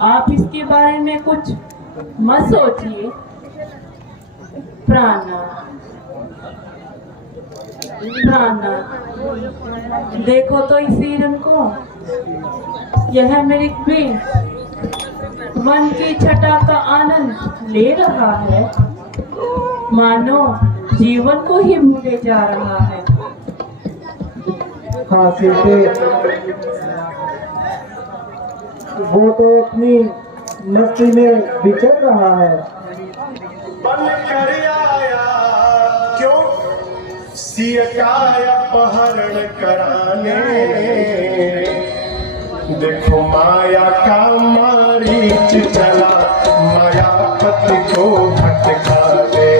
आप इसके बारे में कुछ मत सोचिए। प्राणा, प्राणा, देखो तो इस हिरण को। यह मेरी क्वीन मन की छटा का आनंद ले रहा है, मानो जीवन को ही भूले जा रहा है। हाँ सीते, वो तो अपनी मस्ती में विचर रहा है। बन कर आया क्यों सिया का अपहरण कराने, देखो माया का मारीच चला मायापति को भटका दे।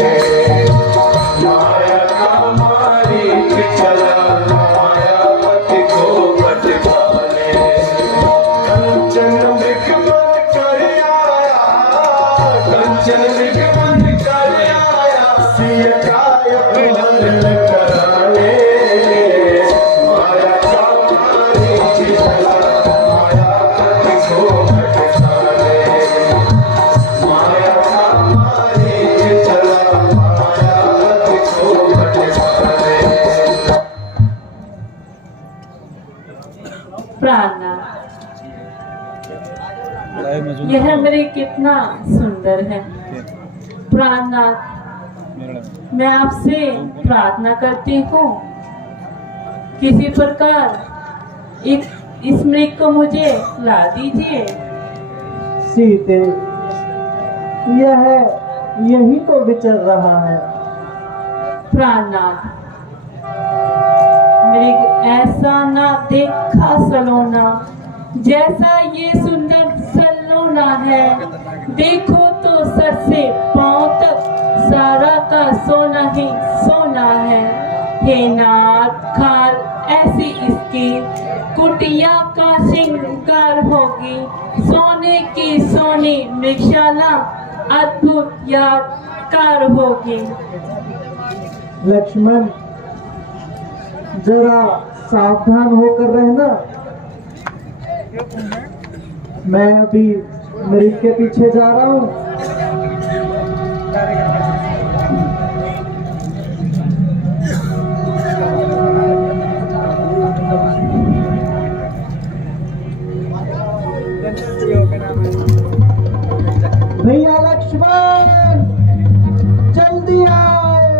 माया का मारीच चला मायापति को भटका दे। कंचन मृग बन कर आया, कंचन मृग बन कर आया, सिया का अपहरण कराने, माया का मारीच चला मायापति को भटका दे। माया का मारीच चला मायापति को भटका दे। प्राणा, यह मेरे कितना सुंदर है। प्राणा, मैं आपसे प्रार्थना करती हूँ, किसी प्रकार इस मृग को मुझे ला दीजिए। सीते, यह यही तो विचर रहा है। प्राणा, मृग ऐसा ना देखा सलोना, जैसा ये सुंदर सलोना है। देखो तो सर से पांव तक सारा का सोना ही सोना है। हे नाथ खाल, ऐसी इसकी कुटिया का श्रृंगार होगी। सोने की सोनी मृगशाला अद्भुत यादगार होगी। लक्ष्मण, जरा सावधान होकर रहना। मैं अभी मृग के पीछे जा रहा हूँ। भैया लक्ष्मण, जल्दी आओ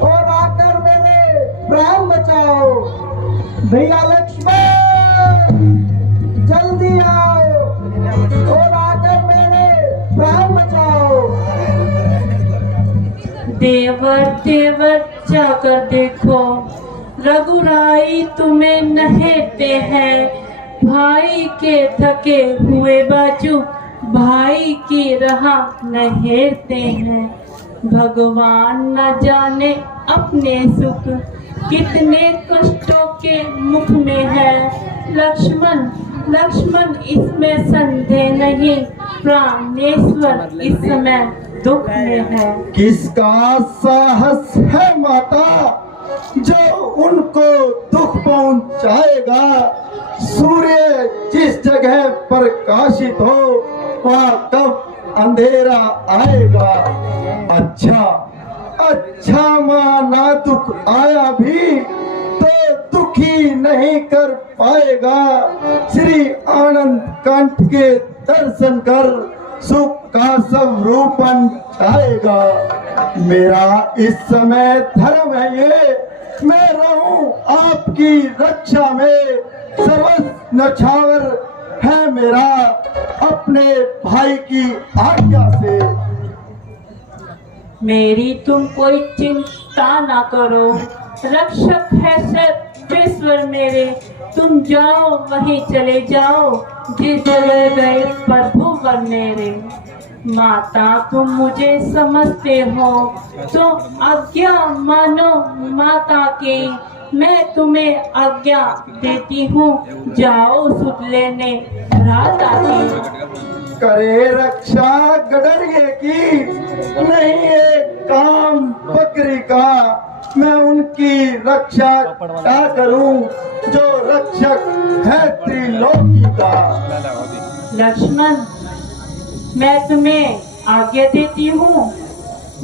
और आकर मेरे प्राण बचाओ। भैया लक्ष्मण, जल्दी आओ और आकर मेरे प्राण बचाओ। देवर देवर जाकर देखो, रघुराई तुम्हें नहते हैं। भाई के थके हुए बाजू भाई की राह नहेरते हैं। भगवान न जाने अपने सुख कितने कष्टों के मुख में है। लक्ष्मण, लक्ष्मण, इसमें संदेह नहीं, प्राणेश्वर इस समय दुख में है। किसका साहस है माता, जो उनको दुख पहुंचाएगा। सूर्य जिस जगह प्रकाशित हो, वहाँ कब अंधेरा आएगा। अच्छा अच्छा, माना दुख आया भी तो दुखी नहीं कर पाएगा। श्री आनंद कंठ के दर्शन कर सुख का सब रूपन छाएगा। मेरा इस समय धर्म है ये, मैं रहूं आपकी रक्षा में। सर्वस्व नछावर है मेरा, अपने भाई की आज्ञा से। मेरी तुम कोई चिंता ना करो, रक्षक है सर्वेश्वर मेरे। तुम जाओ वहीं चले जाओ, जिस जगह गए प्रभु वर मेरे। माता, तुम मुझे समझते हो तो आज्ञा मानो माता की। मैं तुम्हें आज्ञा देती हूँ, जाओ सुध लेने रात आती। करे रक्षा गडरिए की, नहीं एक काम बकरी का। मैं उनकी रक्षा क्या करूं, जो रक्षक है त्रिलोकी का। लक्ष्मण, मैं तुम्हें आज्ञा देती हूँ,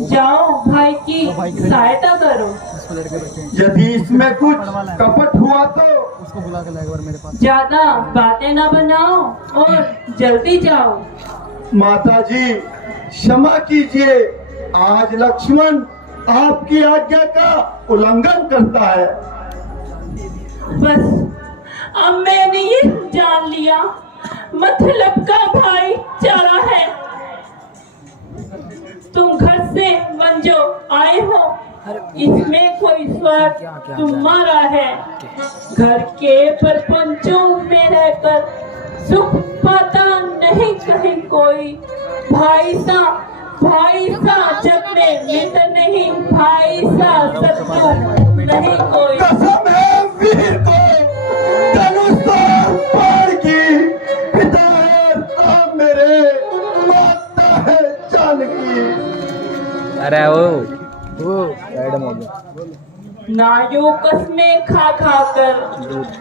जाओ भाई की सहायता करो। यदि इसमें कुछ कपट हुआ तो ज्यादा बातें ना बनाओ और जल्दी जाओ। माता जी क्षमा कीजिए, आज लक्ष्मण आपकी आज्ञा का उल्लंघन करता है। बस अब मैंने ये जान लिया, मतलब का भाई चारा है। तुम घर से मंजो आए हो, इसमें कोई स्वार्थ तुम्हारा है। घर के परपंचों में रहकर सुख पाता नहीं कहीं कोई। भाई सा जग में मित्र नहीं, भाई सा शत्रु नहीं कोई। कसम है वीर को धनुष और बाण की, पिता है राम मेरे, माता है जानकी। अरे वो मैडम हो गया। ना यूं कसमें खा कर,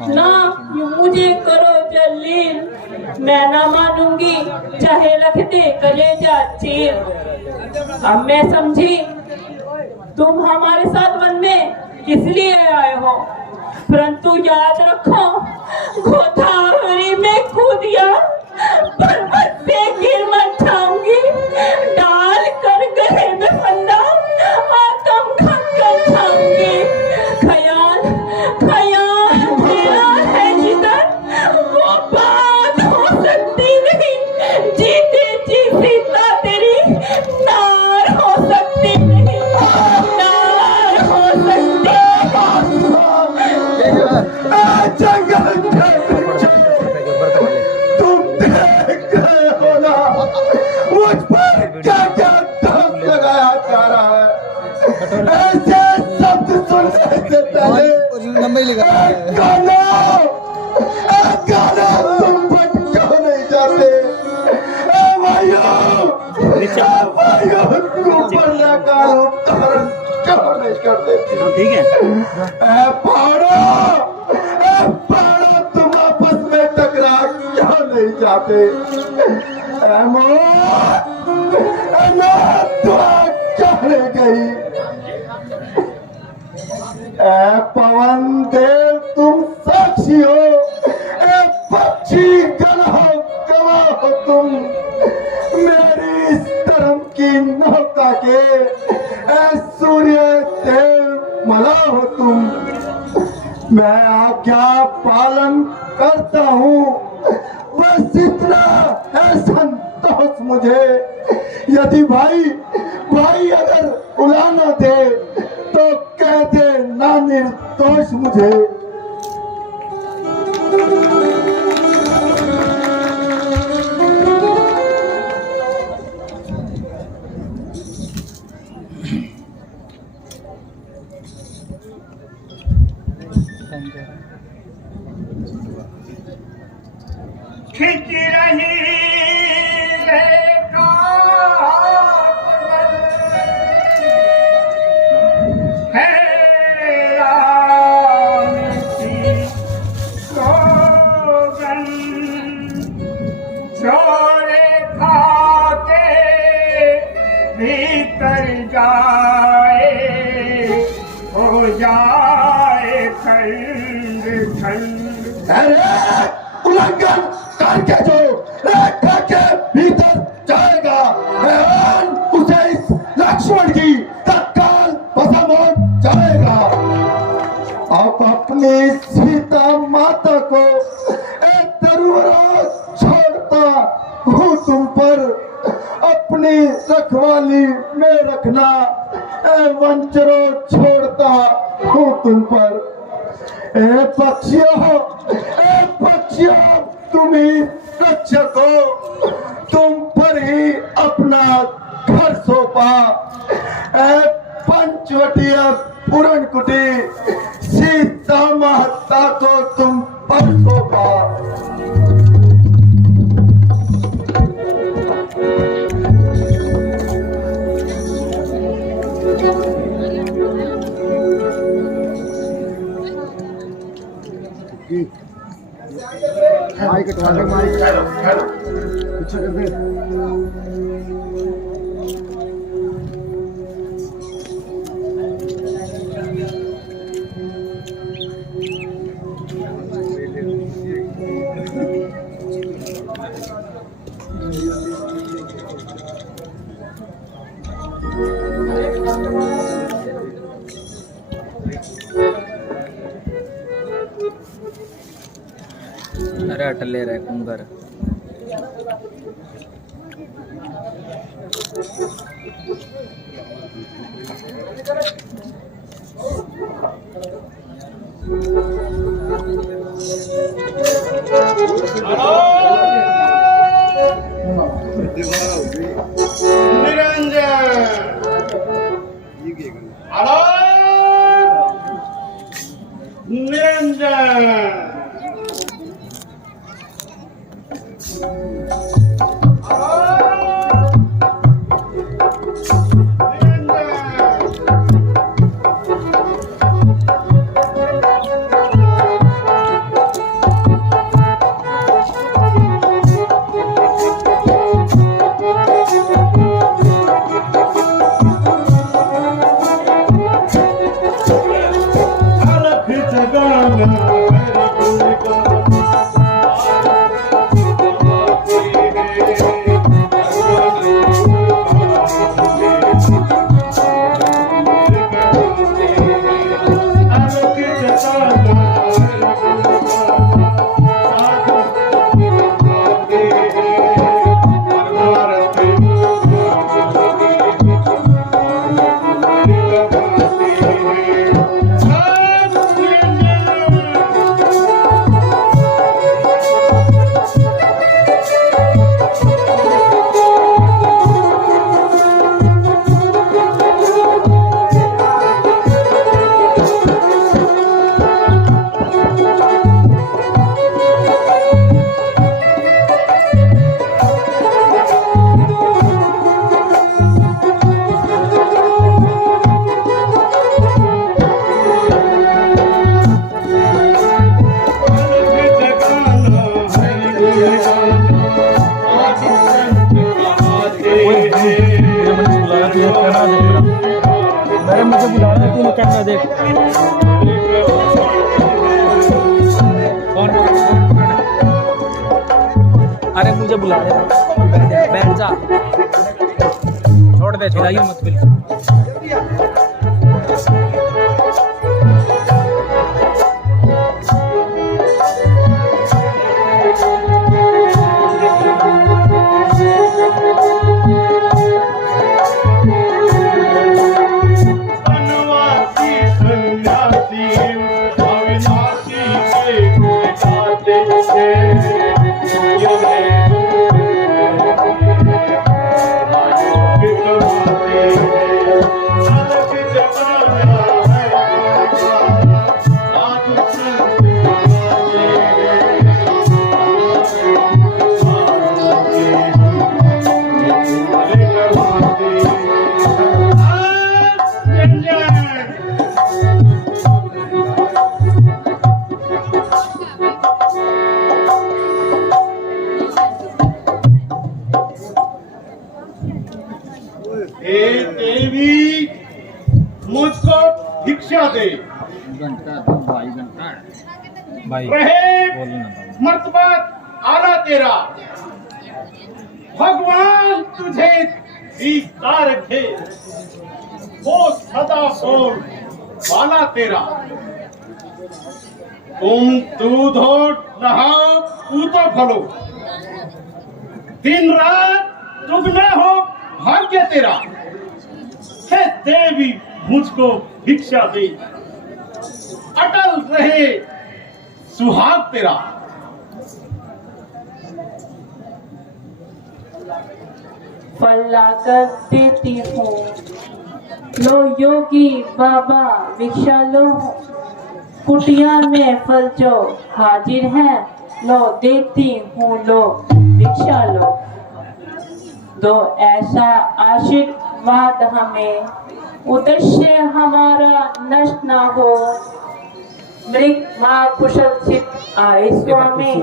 ना यूं मुझे करो जलील। मैं ना मानूंगी चाहे रख दे कलेजा चीर। अब मैं समझी तुम हमारे साथ वन में किस लिए आए हो, परंतु याद रखो गोदावरी में कूदिया पर्वत से गिर मत जाऊंगी। डाल कर गले में फंदा आत्म खप कर जाऊंगी। ख्याल तेरा है जिधर, वो बात हो सकती नहीं। जीते जी सीता तेरी नार हो सकती नहीं, नार हो सकती। जंगल तुम देख गए हो ना मुझ पर क्या क्या दोष लगाया जा रहा है। ऐसे शब्द सुनने से पहले गाना तुम पर क्यों नहीं जाते? भाइयों कुंभकर्ण का रूप धारण क्यों नहीं कर देते? ठीक है। पहाड़ों तुम आपस में टकरा क्यों नहीं जाते? क्यों नहीं गई? पवन देव तुम साक्षी हो, पक्षी गण हो, गवाह हो तुम मेरी इस धर्म की नौका के। सूर्य देव मला हो तुम, मैं आज्ञा पालन करता हूँ, बस इतना है संतोष मुझे। यदि भाई अगर उलाना दे तो कह दे ना निर्दोष मुझे। खिंच रही रेखा है राम की सोगन, छोड़े खा के भीतर जाए, हो जाए खंड खंड। अरे उल्लंघन करके जो रेखा के भीतर जाएगा, उसे इस लक्ष्मण की तत्काल भस्म हो जाएगा। अब अपनी सीता माता को जरूर छोड़ता हूँ तुम पर, अपनी रखवाली में रखना वंचरों छोड़ता हूँ तुम पर। पक्षियों तुम ही रक्षक हो, तुम पर ही अपना घर सौंपा। पंचवटिया पूर्ण कुटी सीता माता को तुम पर सौंपा। माइक अरे अटल ले रहा है कुंगर। मुझे बुला रहा है, तू कैमरा देख। अरे मुझे बुला रहा है, बैठ जा, छोड़ दे, छोड़ाइए मत बिल्कुल। देवी मुझको भिक्षा दे। भाई रहे मर्तबा आला तेरा, भगवान तुझे दीदा रखे, वो सदा और वाला तेरा। तुम दूध हो नहाओ पूतो फलो, दिन रात दुगना हो भाग्य तेरा। हे देवी मुझको भिक्षा दे, अटल रहे सुहाग तेरा। फल लाकर देती हूँ, लो योगी बाबा भिक्षा लो। कुटिया में फल जो हाजिर है, लो देती हूँ, लो भिक्षा लो। दो ऐसा आशीर्वाद हमें, उद्देश्य हमारा नष्ट ना हो। मृग कुशलचित आए स्वामी,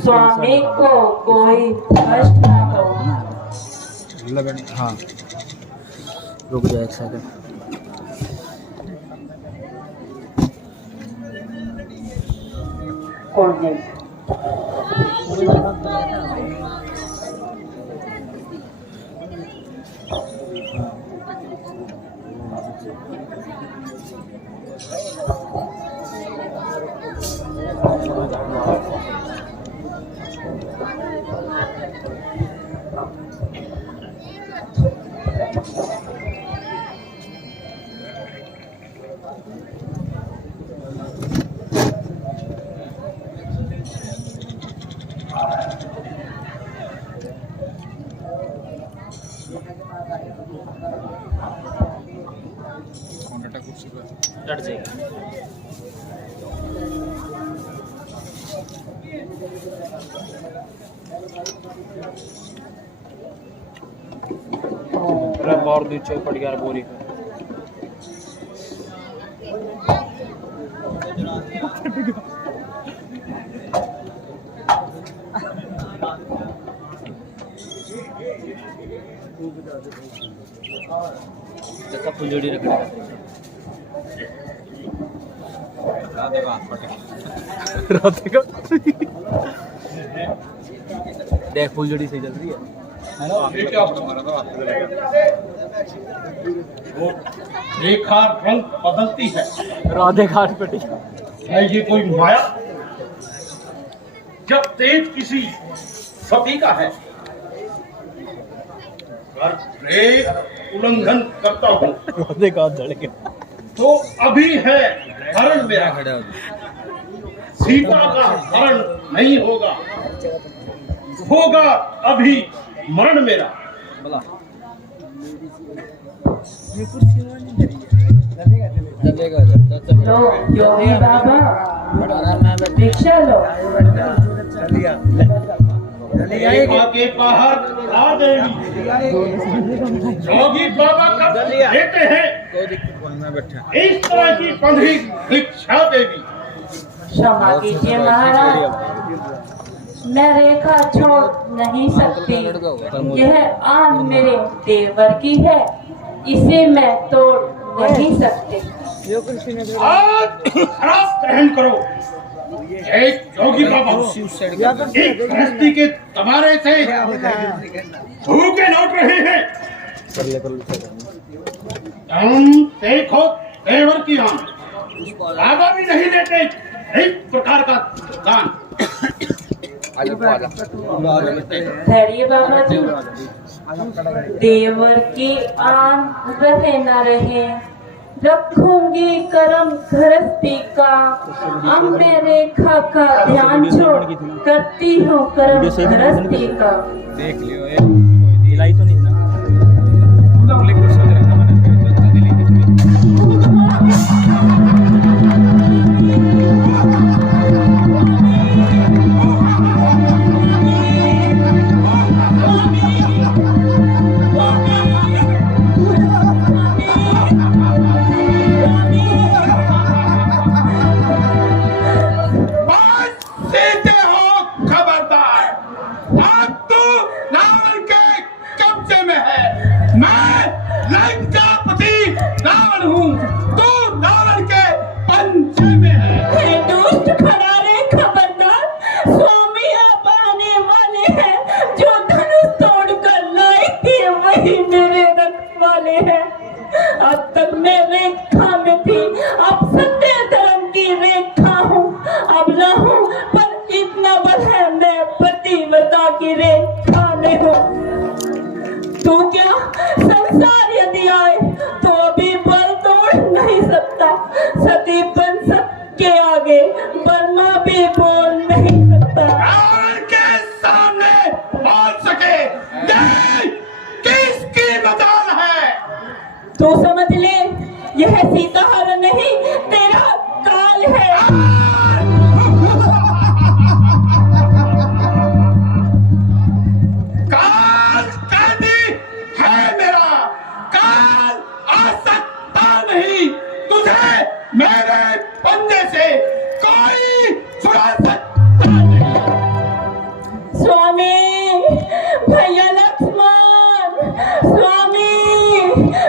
स्वामी को कोई कष्ट न हो। हाँ रुक जाओ एक सेकंड। कौन है? डट जाएगा। अरे बार दूर पड़ गया बोरी पे। देखा फुलझड़ी रखने का देख फुलझड़ी से जल रही है। रेखा रंग बदलती है, राधे घाट पटी है ये कोई माया? जब तेज किसी सती का है, अगर रेख उल्लंघन करता हूँ राधे घाट जल गया तो अभी है हरण मेरा, सीता का हरण नहीं होगा, होगा अभी मरण मेरा। बोला लो योगी बाबा दीक्षा लो। रेखा के बाहर आ देवी, योगी बाबा कब देते हैं इस तरह की पंद्री भिक्षा देवी। क्षमा कीजिए महाराज, मैं रेखा छोड़ नहीं सकती। यह आन मेरे देवर की है, इसे मैं तोड़ नहीं सकती। आज खराब सहन करो। एक योगी बाबा एक गृहस्थी के तबारे से भूखे लौट रहे हैं। तुम देखो देवर की आन, बाबा भी नहीं लेते एक प्रकार का दान। ठहरिए बाबा जी, देवर की आन रहे न रहे, रखूंगी करम गृहस्थी का। अब मैं रेखा का ध्यान छोड़ करती हूँ करम गृहस्थी का। देख लियो हिलाई तो नहीं ना। अब तक मैं रेखा में थी, अब सत्य धर्म की रेखा हूँ। अब न हूँ पर इतना बल है, मैं पतिव्रता की रेखा में हूँ। तू क्या संसार यदि आए तो अभी बल तोड़ नहीं सकता। सतीपन सबके आगे बर्मा भी बोल नहीं सकता। के सामने बोल सके किसकी मजाल है? तू समझ ले, यह सीताहरण नहीं तेरा काल है। काल कैदी है मेरा, काल आ सकता नहीं। तुझे मेरे पंजे से स्वामी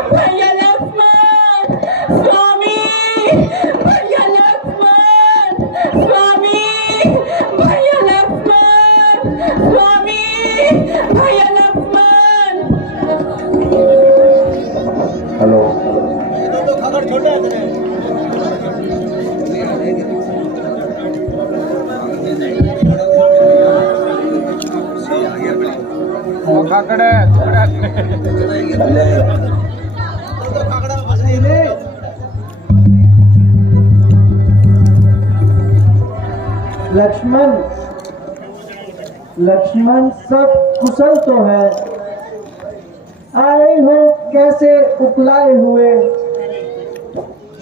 भैया लक्ष्मण, स्वामी भैया लक्ष्मण, स्वामी भैया लक्ष्मण, स्वामी भैया लक्ष्मण। हेलो लक्ष्मण, लक्ष्मण सब कुशल तो है। आए हो कैसे उकलाए हुए,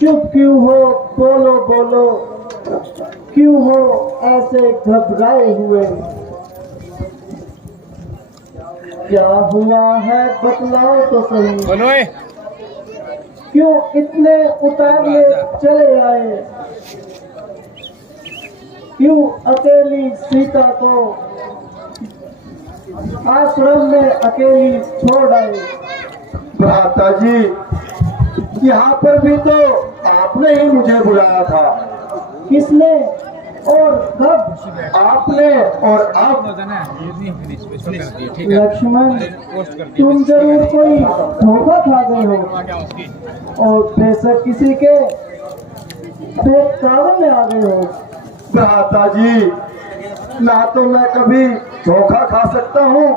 चुप क्यों हो, बोलो बोलो, क्यों हो ऐसे घबराए हुए। क्या हुआ है बतलाओ तो सही, बोलो क्यों इतने उतावले चले आए, क्यों अकेली सीता को आश्रम में अकेली छोड़ आए। भ्राता जी, यहाँ पर भी तो आपने ही मुझे बुलाया था। किसने और कब? आपने और अब। लक्ष्मण, तुम जरूर कोई धोखा खा गए हो और बेशक किसी के बहकावे में आ गए हो। भ्राता जी, ना तो मैं कभी धोखा खा सकता हूँ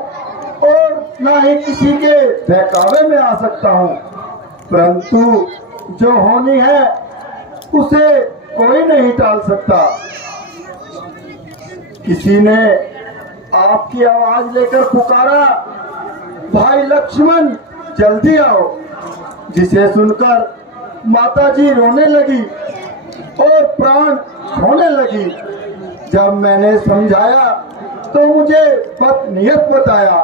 और ना ही किसी के बहकावे में आ सकता हूँ, परंतु जो होनी है उसे कोई नहीं टाल सकता। किसी ने आपकी आवाज लेकर पुकारा, भाई लक्ष्मण जल्दी आओ, जिसे सुनकर माताजी रोने लगी और प्राण खोने लगी। जब मैंने समझाया तो मुझे बदनीयत बताया,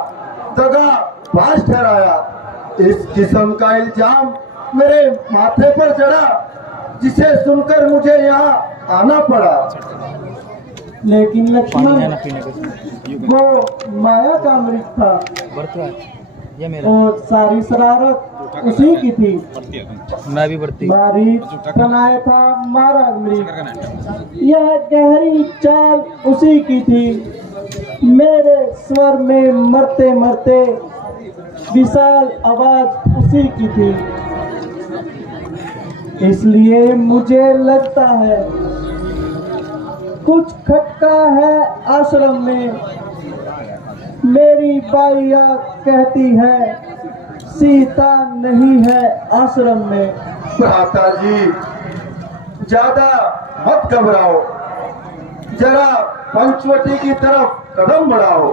दगाबाज ठहराया। इस किस्म का इल्जाम मेरे माथे पर चढ़ा, जिसे सुनकर मुझे यहाँ आना पड़ा। लेकिन लक्ष्मण, वो माया का अमृत था और सारी शरारत उसी की थी। मैं भी बढ़ती मारी बनाया था मारा अमृत, यह गहरी चाल उसी की थी। मेरे स्वर में मरते मरते विशाल आवाज उसी की थी। इसलिए मुझे लगता है कुछ खटका है आश्रम में। मेरी बाइया कहती है सीता नहीं है आश्रम में। भ्राता जी, ज्यादा मत घबराओ, जरा पंचवटी की तरफ कदम बढ़ाओ।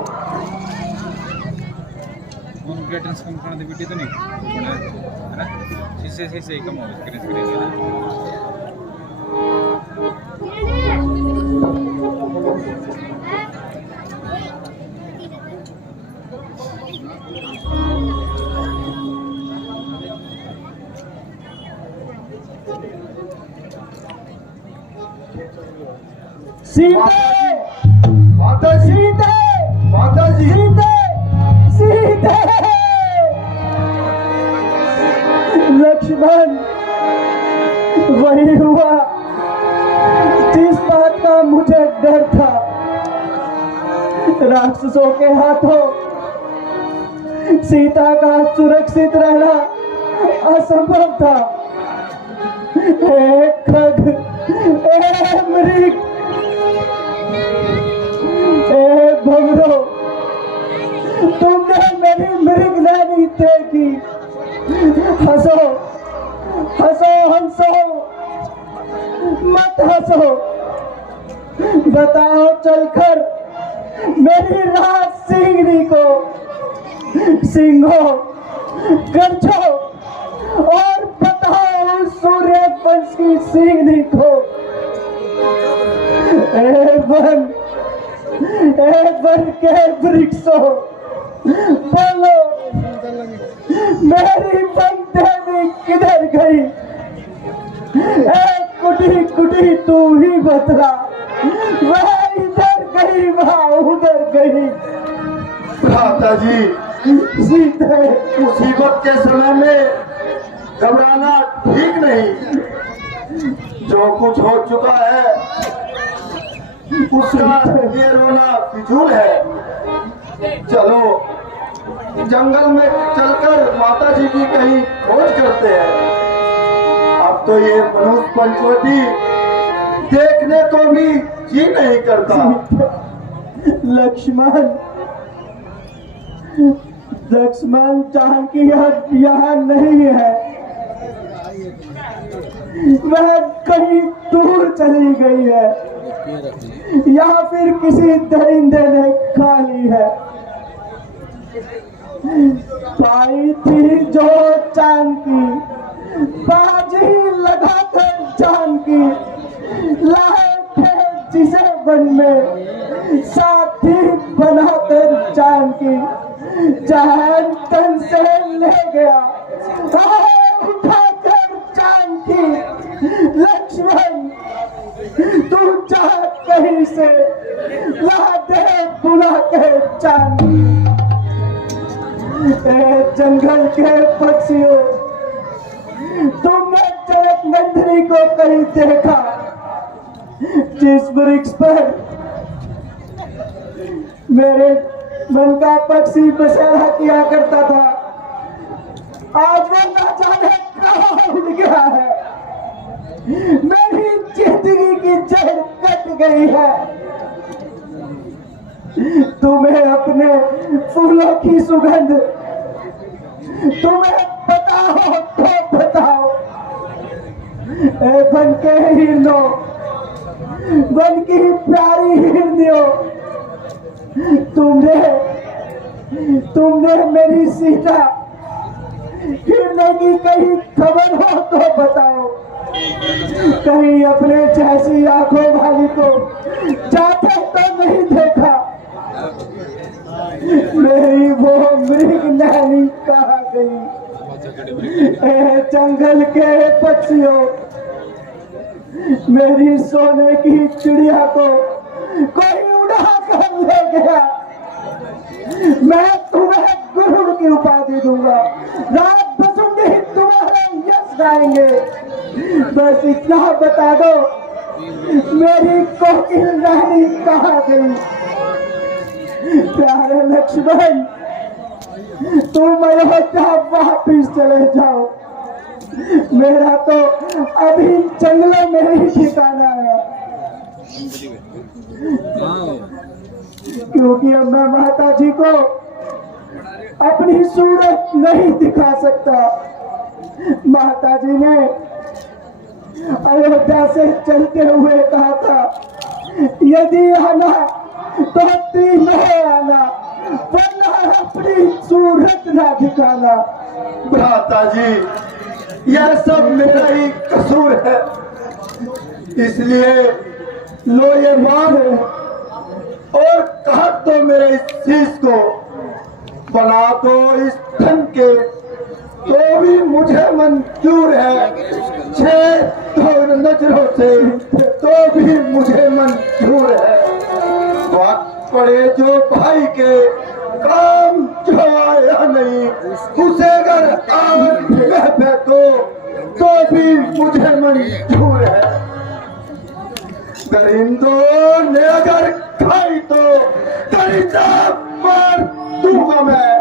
तो नहीं है ना, से कम हो सीते, माता जी, सीते, माता जी, सीते, सीते। लक्ष्मण, वही हुआ जिस बात का मुझे डर था। राक्षसों के हाथों सीता का सुरक्षित रहना असंभव था। खग, मृग, भंगरो, तुमने मेरी मृग नहीं देखी। हंसो, हंसो, हंसो, मत हंसो। बताओ चलकर मेरी रात सिंगनी को, सिंहो गर्जो और बताओ सूर्य वंश की सिंगनी को। वन के वृक्षों, बोलो मेरी वन देवी किधर गई? कुटी कुटी तू ही बतला, वह इधर गई वह उधर गई। भ्राता जी, सीते, मुसीबत के समय में घबराना ठीक नहीं। जो कुछ हो चुका है उसका ये रोना फिजूल है। चलो जंगल में चलकर माता जी की कहीं खोज करते हैं। अब तो ये मनुष्य पंचवटी देखने को भी जी नहीं करता। लक्ष्मण, लक्ष्मण जानकी यहाँ नहीं है, वह कहीं दूर चली गई है या फिर किसी दरिंदे ने खा ली है। पाई थी जो जानकी, बाजी लगाकर जानकी, लाए थे जिसे वन में साथी बनाकर जानकी, जान तन से ले गया उठाकर जानकी। लक्ष्मण तू जा कहीं से ला दे बुला के जानकी। जंगल के पक्षियों, तुमने जनक नंदिनी को कहीं देखा जिस वृक्ष पर मेरे मन का पक्षी बसेरा किया करता था, आज वो न जाने कहाँ उड़ गया है। मेरी जिंदगी की जड़ कट गई है। तुम्हें अपने फूलों की सुगंध तुम्हें पता हो तो बताओ। बन के हिरनों, बन की प्यारी हिरनियों, तुमने मेरी सीता हिरने की कहीं खबर हो तो बताओ। कहीं अपने जैसी आंखों वाली को जाते तो नहीं देखा। मेरी वो मृग नैनी कहाँ गई? जंगल के पक्षियों, मेरी सोने की चिड़िया को कोई उड़ा कर ले गया। मैं तुम्हें गुरु की उपाधि दूंगा, रात बसुंडी तुम्हारे यश गाएंगे। बस इतना बता दो, मेरी कोकिल रानी कहाँ गई? प्यारे लक्ष्मण, तुम अयोध्या वापिस चले जाओ। मेरा तो अभी जंगलों में ही ठिकाना है, क्योंकि अब मैं माता जी को अपनी सूरत नहीं दिखा सकता। माता जी ने अयोध्या से चलते हुए कहा था, यदि आना तो तीनों आना, वरना अपनी सूरत ना दिखाना। माता जी, यह सब मेरा ही कसूर है, इसलिए लो ये मान और कहा तो मेरे इस शीश को बना दो इस धन के, तो भी मुझे मंजूर है। 6 नजरों से तो भी मुझे मंजूर है। वक्त पड़े जो भाई के काम जो आया नहीं, उसे अगर आग में फेंको तो भी मुझे मंजूर है। दरिंदों ने अगर खाई तो दरिंदा मार दूंगा मैं,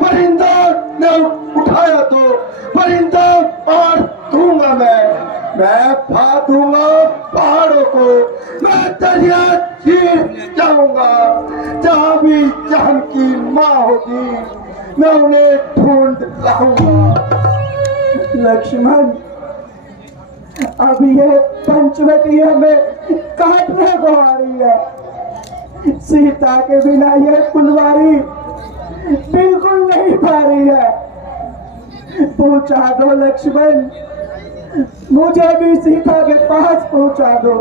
परिंदा ने उठाया तो परिंदा मार दूंगा मैं फा दूंगा पहाड़ों को, मैं दरिया चीर जाऊंगा। जहाँ भी जानकी माँ होगी मैं उन्हें ढूंढ लाऊंगा। लक्ष्मण, अब ये पंचवटी हमें काटने को आ रही है। सीता के बिना ये फुलवारी बिल्कुल नहीं पा रही है। पहुंचा दो लक्ष्मण, मुझे भी सीता के पास पहुंचा दो।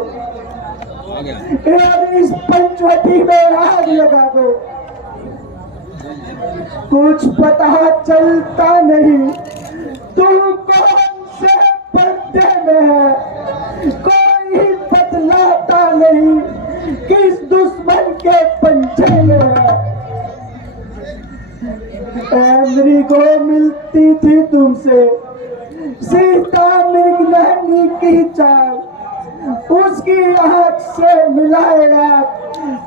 इस पंचवटी में आग लगा दो। कुछ पता चलता नहीं तू कौन से पर्दे में है, कोई बतलाता नहीं किस दुश्मन के पंजे में है। एमरी को मिलती थी तुमसे सीता मृगनयनी की चाल, उसकी आंख से मिलाएगा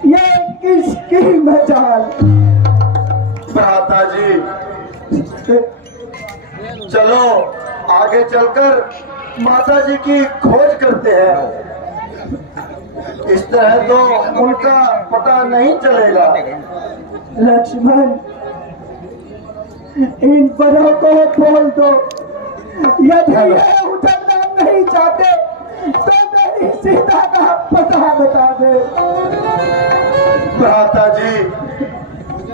ये किसकी मजाल। भ्राता जी चलो आगे चलकर माता जी की खोज करते हैं, इस तरह तो उनका पता नहीं चलेगा। लक्ष्मण इन परों को बोल दो, यदि ये उतरना नहीं चाहते तो मेरी सीता का पता बता दे। भ्राता जी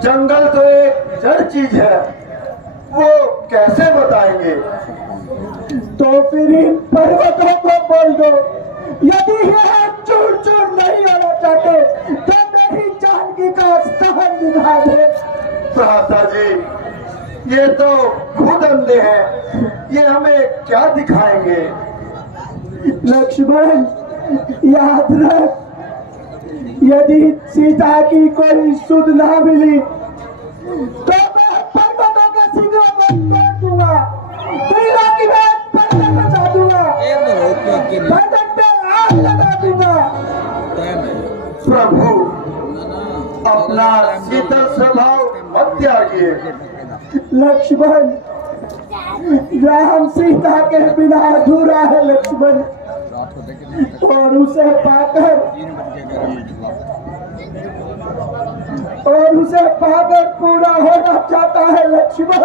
जंगल तो एक जड़ चीज है, वो कैसे बताएंगे? तो फिर इन पर्वतों को बोल दो, यदि यह चूर चूर नहीं होना चाहते तो मेरी जानकी का स्थान दिखा दे। भ्राता जी ये तो खुद अंधे हैं, ये हमें क्या दिखाएंगे? लक्ष्मण याद रख, यदि सीता की कोई सुध ना मिली तो मैं पर्वतों के शिखरों को तोड़ दूंगा, त्रिलोकी की मैं पर्वत बचा दूंगा, पर्वत पे आग लगा दूंगा। प्रभु अपना शीतल स्वभाव मत त्यागिए। लक्ष्मण राम सीता के बिना अधूरा है लक्ष्मण, और उसे पाकर पूरा होना चाहता है लक्ष्मण।